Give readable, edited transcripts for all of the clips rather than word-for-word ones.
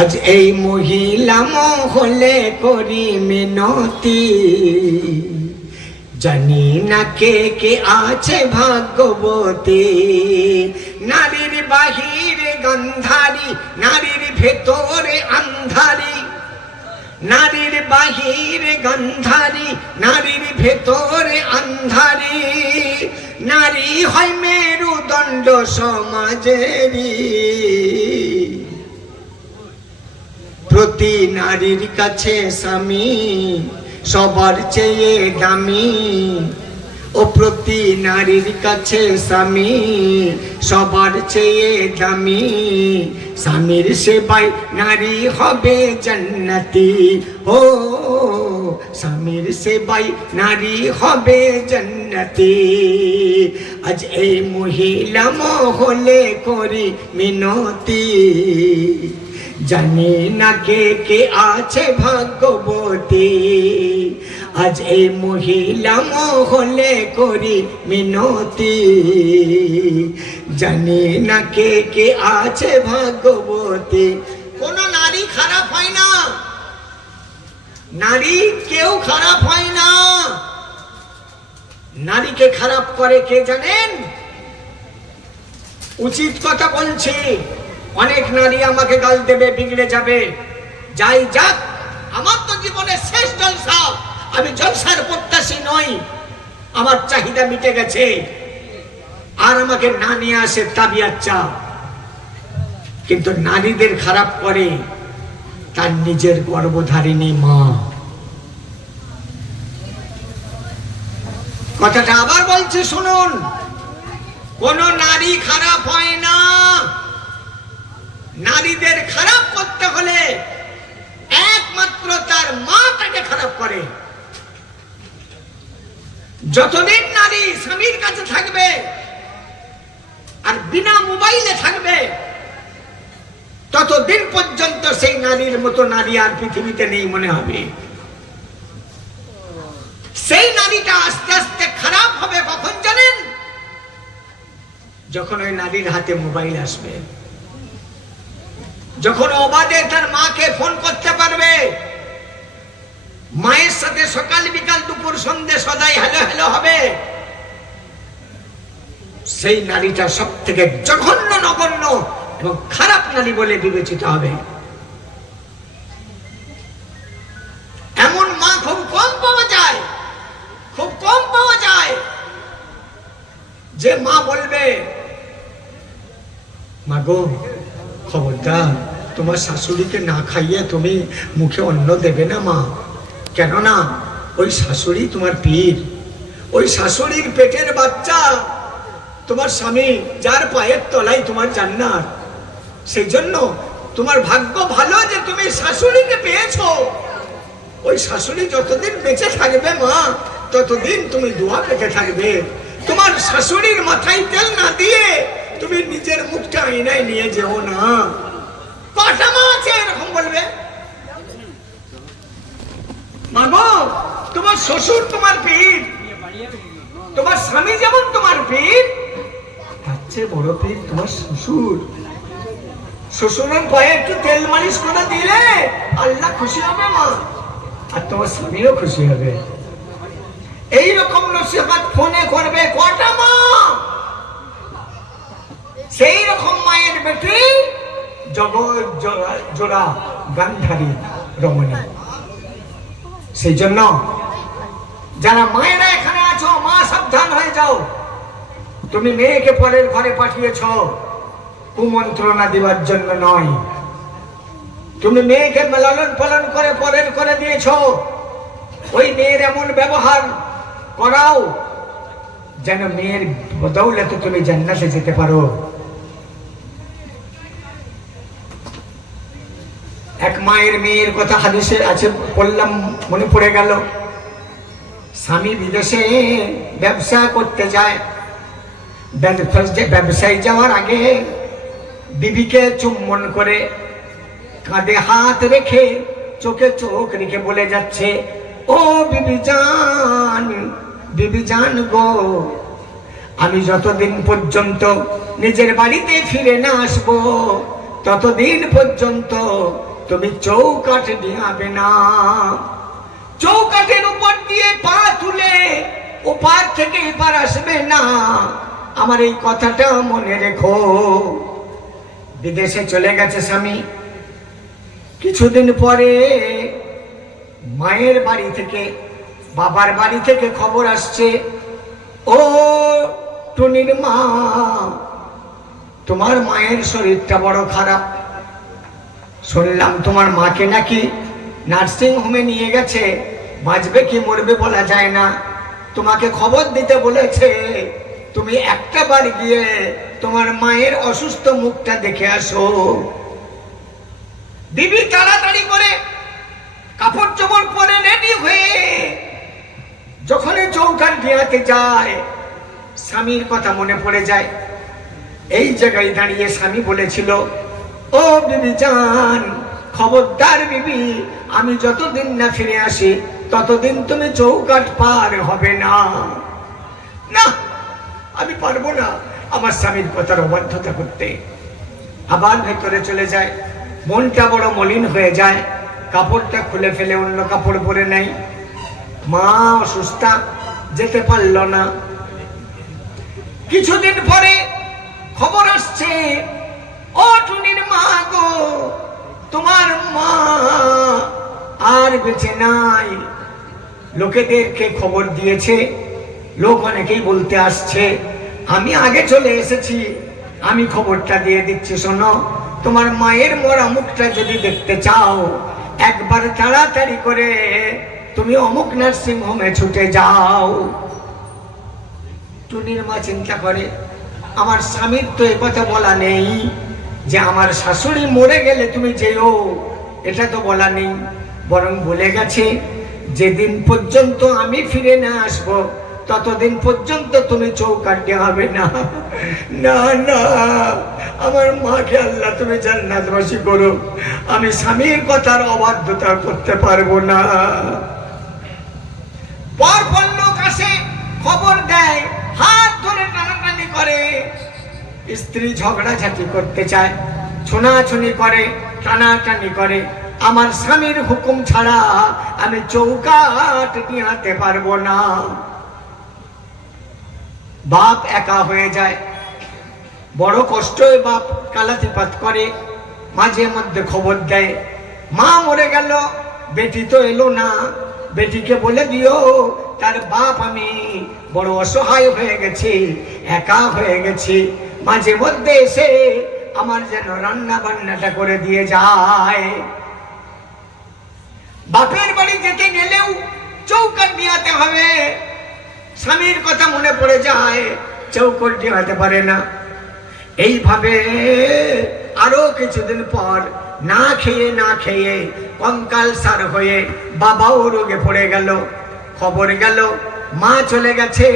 আজ এই মহিলা মহলে করি মিনতি, জানি না কে কে আছে ভাগ্যবতী। নারীর বাহিরে গন্ধারি, নারীর ভেতরে আন্ধারি। নারীর বাহিরে গন্ধারি, নারীর ভেতরে আন্ধারি। নারী হয় মেরুদণ্ড সমাজেরই, প্রতি নারীর কাছে স্বামী সবার চেয়ে দামি। ও প্রতি নারীর কাছে স্বামী সবার চেয়ে দামি। স্বামীর সেবায় নারী হবে জান্নাতি। ও স্বামীর সেবায় নারী হবে জান্নাতি। আজ এই মহিলা মহলে করি মিনতি, জানি না কে কে আছে ভাগ্যবতী। আজ এই মহিলা মহলে করি মিনতি, জানি না কে কে আছে ভাগ্যবতী। কোন নারী খারাপ হয় না, নারী কেউ খারাপ হয় না। নারীকে খারাপ করে কে জানেন? উচিত কথা বলছি। অনেক নারী আমাকে গাল দেবে, বিগড়ে যাবে, যাই যাক, আমার তো জীবনের শেষ জলসা। আমি জলসার প্রত্যাশী নই, আমার চাহিদা মিটে গেছে। আর আমাকে না নিয়ে আসে তাবিয়াত চা। কিন্তু নারীদের খারাপ করে তার নিজের গর্ভধারিণী মা। কথাটা আবার বলছি শুনুন, কোন নারী খারাপ হয় না। নারীদের খারাপ করতে হলে একমাত্র তার মা তাকে খারাপ করে। যতদিন নারী স্বামীর কাছে থাকবে আর বিনা মোবাইলে থাকবে, ততদিন পর্যন্ত সেই নারীর মতো নারী আর পৃথিবীতে নেই মনে হবে। সেই নারীটা আস্তে আস্তে খারাপ হবে কখন জানেন? যখন ওই নারীর হাতে মোবাইল আসবে, যখন অবাধে তার মাকে ফোন করতে পারবে, মায়ের সাথে সকাল বিকাল দুপুর সন্ধ্যে সদাই হ্যালো হ্যালো হবে, সেই নারীটা সব থেকে জঘন্য, নগণ্য এবং খারাপ নারী বলে বিবেচিত হবে। এমন মা খুব কম পাওয়া যায়, খুব কম পাওয়া যায়, যে মা বলবে, মা গো খবরদার তোমার শাশুড়িকে না খাইয়ে তুমি মুখে অন্ন দেবে না মা। কেননা ওই শাশুড়ি তোমার পীর, ওই শাশুড়ির পেটের বাচ্চা তোমার স্বামী, যার পায়ের তলায় তোমার জান্নাত। সেই জন্য তোমার ভাগ্য ভালো যে তুমি শাশুড়িকে পেয়েছো। ওই শাশুড়ি যতদিন বেঁচে থাকবে মা, ততদিন তুমি দোয়া পেতে থাকবে। তোমার শাশুড়ির মাথায় তেল না দিয়ে তুমি নিজের মুখটা আয়নায় নিয়ে যেও না। কটা মা আছে এরকম বলবে? মা গো তোমার শ্বশুর তোমার পীর, তোমার স্বামী যেমন তোমার পীর, তার চেয়ে বড় পীর তোমার শ্বশুর। শ্বশুরের পায়ে একটু তেল মালিশ করে দিলে আল্লাহ খুশি হবে মা, আর তোমার স্বামীও খুশি হবে। এইরকম নসিহত ফোনে করবে কটা মা? সেই রকম মায়ের বেটি জগৎ জোড়া গান্ধারী রমণী। সেই জন্য যারা মায়েরা এখানে আছো, মা সাবধান হয়ে যাও। তুমি মেয়েকে পরের ঘরে পাঠিয়েছ কুমন্ত্রণা দেওয়ার জন্য নয়। তুমি মেয়েকে লালন পালন করে পরের করে দিয়েছ। ওই মেয়ের এমন ব্যবহার করাও যেন মেয়ের বদৌলতে তুমি জান্নাতে যেতে পারো। এক মায়ের মেয়ের কথা হাদিসে আছে, বললাম মনে পড়ে গেল। স্বামী বিদেশে ব্যবসা করতে যায়, ব্যবসায় যাওয়ার আগে বিবিকে চুম্বন করে কাঁধে হাত রেখে চোখে চোখ রেখে বলে যাচ্ছে, ও বিবি জান গো, আমি যতদিন পর্যন্ত নিজের বাড়িতে ফিরে না আসবো, ততদিন পর্যন্ত তুমি চৌকাঠ ডিঙাবে না। চৌকাঠের উপর দিয়ে পা তুলে ওপার থেকে এপার আসবে না, আমার এই কথাটা মনে রেখো। বিদেশে চলে গেছে স্বামী। কিছুদিন পরে মায়ের বাড়ি থেকে, বাবার বাড়ি থেকে খবর আসছে, ও টুনির মা, তোমার মায়ের শরীরটা বড় খারাপ। শুনলাম তোমার মাকে নাকি নার্সিং হোমে নিয়ে গেছে, বাঁচবে কি মরবে বলা যায় না। তোমাকে খবর দিতে বলেছে, তুমি একটা বার গিয়ে তোমার মায়ের অসুস্থ মুখটা দেখে আসো। বিবি তাড়াতাড়ি করে কাপড় চোপড় পরে রেডি হয়ে যখনই চৌকাঠ ডিঙাতে যায়, স্বামীর কথা মনে পড়ে যায়। এই জায়গায় দাঁড়িয়ে স্বামী বলেছিল, ও বিবি জান, খবরদার বিবি, আমি যতদিন না ফিরে আসি ততদিন তুমি চৌকাঠ পার হবে না। না, আমি পারবো না আমার স্বামীর কথার অবাধ্যতা করতে। আবার ভেতরে চলে যায়, মনটা বড় মলিন হয়ে যায়, কাপড়টা খুলে ফেলে অন্য কাপড় পরে নেয়। মা অসুস্থা, যেতে পারল না। কিছুদিন পরে খবর আসছে, ও টুনির মা গো, তোমার মা আর বেঁচে নাই। লোকেদেরকে খবর দিয়েছে, লোক অনেকেই বলতে আসছে, আমি আগে চলে এসেছি, আমি খবরটা দিয়ে দিচ্ছি। শোনো, তোমার মায়ের মরা মুখটা যদি দেখতে চাও, একবার তাড়াতাড়ি করে তুমি অমুক নার্সিং হোমে ছুটে যাও। টুনির মা চিন্তা করে, আমার স্বামীর তো এ কথা বলা নেই যে আমার শাশুড়ি মরে গেলে তুমি যেও, এটা তো বলা নেই। বরং বলে গেছে, যেদিন পর্যন্ত আমি ফিরে না আসবো ততদিন পর্যন্ত তুমি চৌকাঠ ডিঙাবে না। না না, আমার মাকে আল্লাহ তুমি জান্নাতবাসী করো, আমি স্বামীর কথার অবাধ্যতা করতে পারবো না। পরপর লোক আসে, খবর দেয়, হাত ধরে টানাটানি করে। স্ত্রী ঝগড়াঝাটি করতে চায়, ছোনাছুনি করে, টানাটানি করে। আমার স্বামীর হুকুম ছাড়া আমি চৌকাঠ ডিঙাতে পারবো না। বাপ একা হয়ে যায়, বড় কষ্টে বাপ কালাতিপাত করে। মাঝে মধ্যে খবর দেয়, মা মরে গেল, বেটি তো এলো না, বেটিকে বলে দিও তার বাপ আমি বড় অসহায় হয়ে গেছি, একা হয়ে গেছি, মাঝে মধ্যে এসে আমার যেন রান্না বান্নাটা করে দিয়ে যায়। বাপের বাড়ি যেতে গেলেও চৌকাঠ ডিঙাতে হবে। স্বামীর কথা মনে পড়ে যায়, চৌকাঠ ডিঙাতে পারে না। এইভাবে আরো কিছুদিন পর না খেয়ে কঙ্কাল সার হয়ে বাবাও রোগে পড়ে গেল। খবর গেল, মা চলে গেছে,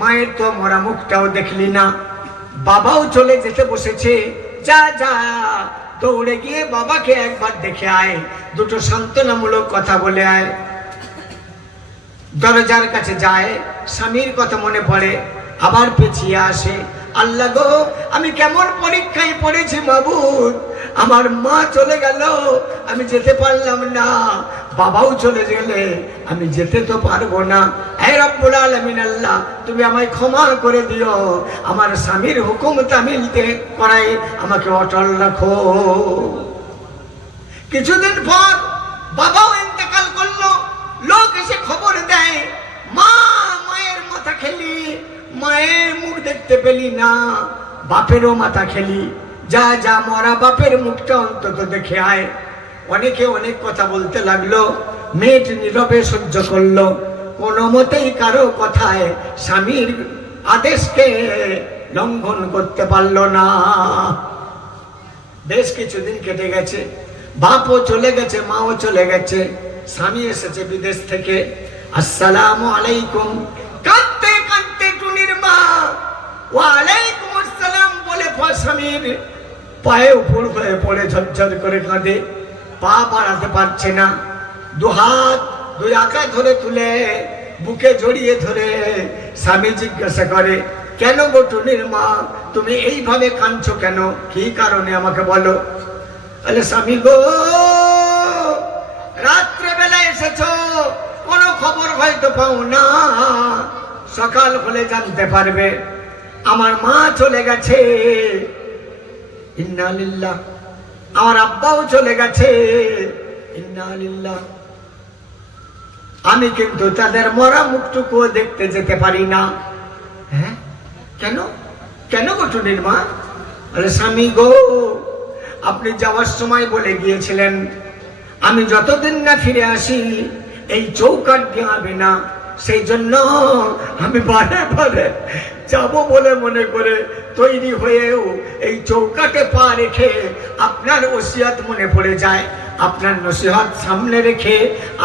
মায়ের তো মরা মুখটাও দেখলি না। বাবাও চলে যেতে বসেছে, যা যা দৌড়ে গিয়ে বাবাকে একবার দেখে আয়, দুটো সান্ত্বনামূলক কথা বলে আয়। দরজার কাছে যায়, স্বামীর কথা মনে পড়ে, আবার পেছিয়ে আসে। আল্লাহ গো, আমি কেমন পরীক্ষায় পড়েছি মাবুদ, আমার মা চলে গেল, আমি যেতে পারলাম না, বাবাও চলে গেলে আমি যেতে তো পারবো না। হে রব্বুল আলামিন, আল্লাহ তুমি আমায় ক্ষমা করে দিও, আমার স্বামীর হুকুম তামিলতে করাই আমাকে অটল রাখো। কিছুদিন পর বাবাও ইন্তেকাল করলো। লোক এসে খবর দেয়, মা, মায়ের মাথা খেলি, মায়ের মুখ দেখতে পেলি না, বাপেরও মাথা খেলি, যা যা মরা বাপের মুখটা অন্তত দেখে আয়। অনেকে অনেক কথা বলতে লাগলো, মেয়েটি নীরবে সহ্য করলো, কোনো মতেই কারো কথায় স্বামীর আদেশকে লঙ্ঘন করতে পারলো না। বেশ কিছুদিন কেটে গেছে, বাপও চলে গেছে, মাও চলে গেছে, স্বামী এসেছে বিদেশ থেকে। আসসালামু আলাইকুম। কাঁদতে কাঁদতে টুনির মা ওয়ালাইকুম আসসালাম বলে স্বামীর পায়ে উপর হয়ে পড়ে ঝরঝর করে কাঁদে। পা বাড়াতে পারছে না, দুহাত দুই আঁকা ধরে তুলে বুকে জড়িয়ে ধরে স্বামী জিজ্ঞাসা করে, কেন গো টুনির মা, তুমি এইভাবে কাঁদছো কেন, কি কারণে আমাকে বলো? আরে স্বামী গো, রাত্রে বেলা এসেছো, কোনো খবর হয়তো পাও না, সকাল হলে জানতে পারবে আমার মা চলে গেছে, ইন্না লিল্লাহ, আমার আব্বাও চলে গেছে, ইন্না লিল্লাহ। আমি কিন্তু তাদের মরা মুখটুকুও দেখতে যেতে পারি না। হ্যাঁ, কেন কেন গো টুনির মা? আরে স্বামী গো, আপনি যাওয়ার সময় বলে গিয়েছিলেন আমি যতদিন না ফিরে আসি এই চৌকাট হবে না, সেই জন্য আমি বারে বারে যাব বলে মনে করে তৈরি হয়েও এই চৌকাটে পা রেখে আপনার ওসিয়াত মনে পড়ে যায়। আপনার নসিহত সামনে রেখে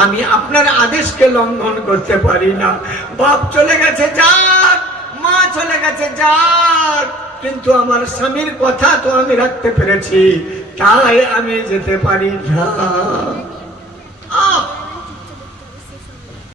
আমি আপনার আদেশকে লঙ্ঘন করতে পারি না। বাপ চলে গেছে যাক, মা চলে গেছে যাক, কিন্তু আমার স্বামীর কথা তো আমি রাখতে পেরেছি, তাই আমি যেতে পারি না।